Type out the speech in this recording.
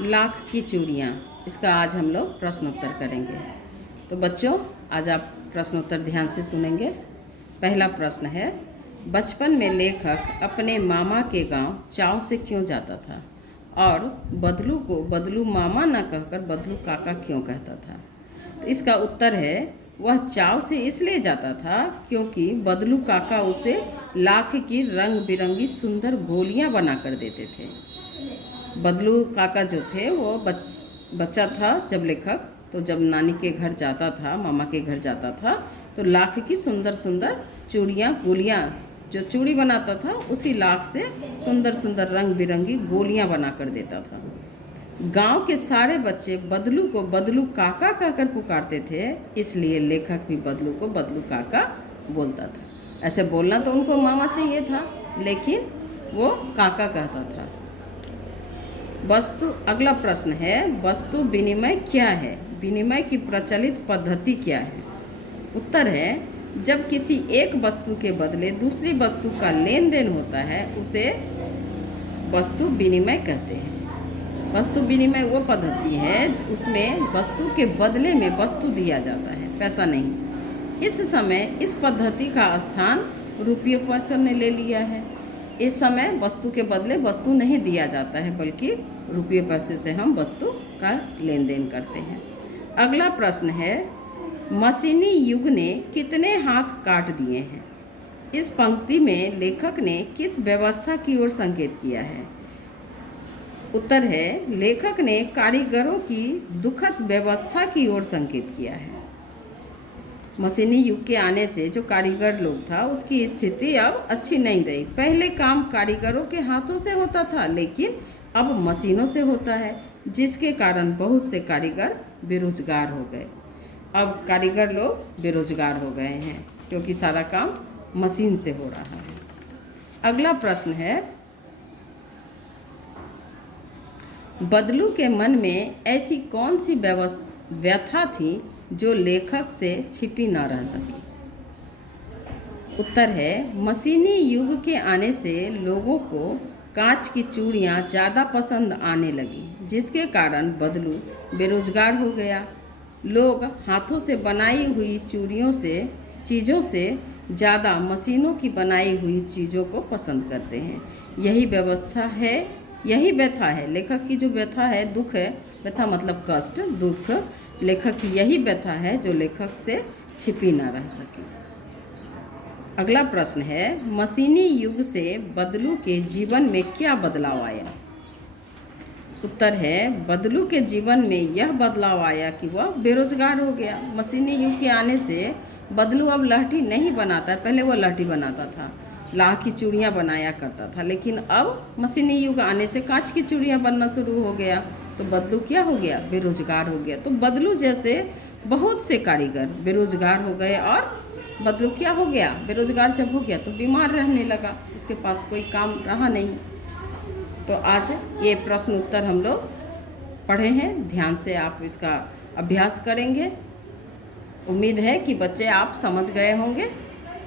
लाख की चूड़ियाँ। इसका आज हम लोग प्रश्नोत्तर करेंगे। तो बच्चों, आज आप प्रश्नोत्तर ध्यान से सुनेंगे। पहला प्रश्न है, बचपन में लेखक अपने मामा के गांव चाव से क्यों जाता था और बदलू को बदलू मामा न कहकर बदलू काका क्यों कहता था? तो इसका उत्तर है, वह चाव से इसलिए जाता था क्योंकि बदलू काका उसे लाख की रंग बिरंगी सुंदर गोलियां बना कर देते थे। बदलू काका जो थे वो बच्चा था जब लेखक, तो जब नानी के घर जाता था, मामा के घर जाता था, तो लाख की सुंदर सुंदर चूड़ियाँ गोलियाँ, जो चूड़ी बनाता था उसी लाख से सुंदर सुंदर रंग बिरंगी गोलियाँ बना कर देता था। गांव के सारे बच्चे बदलू को बदलू काका कहकर पुकारते थे, इसलिए लेखक भी बदलू को बदलू काका बोलता था। ऐसे बोलना तो उनको मामा चाहिए था, लेकिन वो काका कहता था। वस्तु, अगला प्रश्न है, वस्तु विनिमय क्या है? विनिमय की प्रचलित पद्धति क्या है? उत्तर है, जब किसी एक वस्तु के बदले दूसरी वस्तु का लेन देन होता है उसे वस्तु विनिमय कहते हैं। वस्तु विनिमय वो पद्धति है उसमें वस्तु के बदले में वस्तु दिया जाता है, पैसा नहीं। इस समय इस पद्धति का स्थान रुपये पैसे ने ले लिया है। इस समय वस्तु के बदले वस्तु नहीं दिया जाता है, बल्कि रुपये पैसे से हम वस्तु का लेन देन करते हैं। अगला प्रश्न है, मशीनी युग ने कितने हाथ काट दिए हैं? इस पंक्ति में लेखक ने किस व्यवस्था की ओर संकेत किया है? उत्तर है, लेखक ने कारीगरों की दुखद व्यवस्था की ओर संकेत किया है। मशीनी युग के आने से जो कारीगर लोग था उसकी स्थिति अब अच्छी नहीं रही। पहले काम कारीगरों के हाथों से होता था, लेकिन अब मशीनों से होता है, जिसके कारण बहुत से कारीगर बेरोजगार हो गए। अब कारीगर लोग बेरोजगार हो गए हैं क्योंकि सारा काम मशीन से हो रहा है। अगला प्रश्न है, बदलू के मन में ऐसी कौन सी व्यथा थी जो लेखक से छिपी न रह सकी? उत्तर है, मशीनी युग के आने से लोगों को कांच की चूड़ियाँ ज़्यादा पसंद आने लगी, जिसके कारण बदलू बेरोजगार हो गया। लोग हाथों से बनाई हुई चीज़ों से ज़्यादा मशीनों की बनाई हुई चीज़ों को पसंद करते हैं। यही व्यथा है लेखक की, जो व्यथा है, दुख है, व्यथा मतलब कष्ट, दुख, लेखक की यही व्यथा है जो लेखक से छिपी ना रह सकी। अगला प्रश्न है, मशीनी युग से बदलू के जीवन में क्या बदलाव आया? उत्तर है, बदलू के जीवन में यह बदलाव आया कि वह बेरोजगार हो गया। मशीनी युग के आने से बदलू अब लहठी नहीं बनाता, पहले वह लहठी बनाता था, लाख की चूड़ियाँ बनाया करता था, लेकिन अब मशीनी युग आने से कांच की चूड़ियाँ बनना शुरू हो गया, तो बदलू क्या हो गया? बेरोजगार हो गया। तो बदलू जैसे बहुत से कारीगर बेरोजगार हो गए और बदलू क्या हो गया? बेरोजगार जब हो गया तो बीमार रहने लगा, उसके पास कोई काम रहा नहीं। तो आज ये प्रश्न उत्तर हम लोग पढ़े हैं, ध्यान से आप इसका अभ्यास करेंगे। उम्मीद है कि बच्चे आप समझ गए होंगे।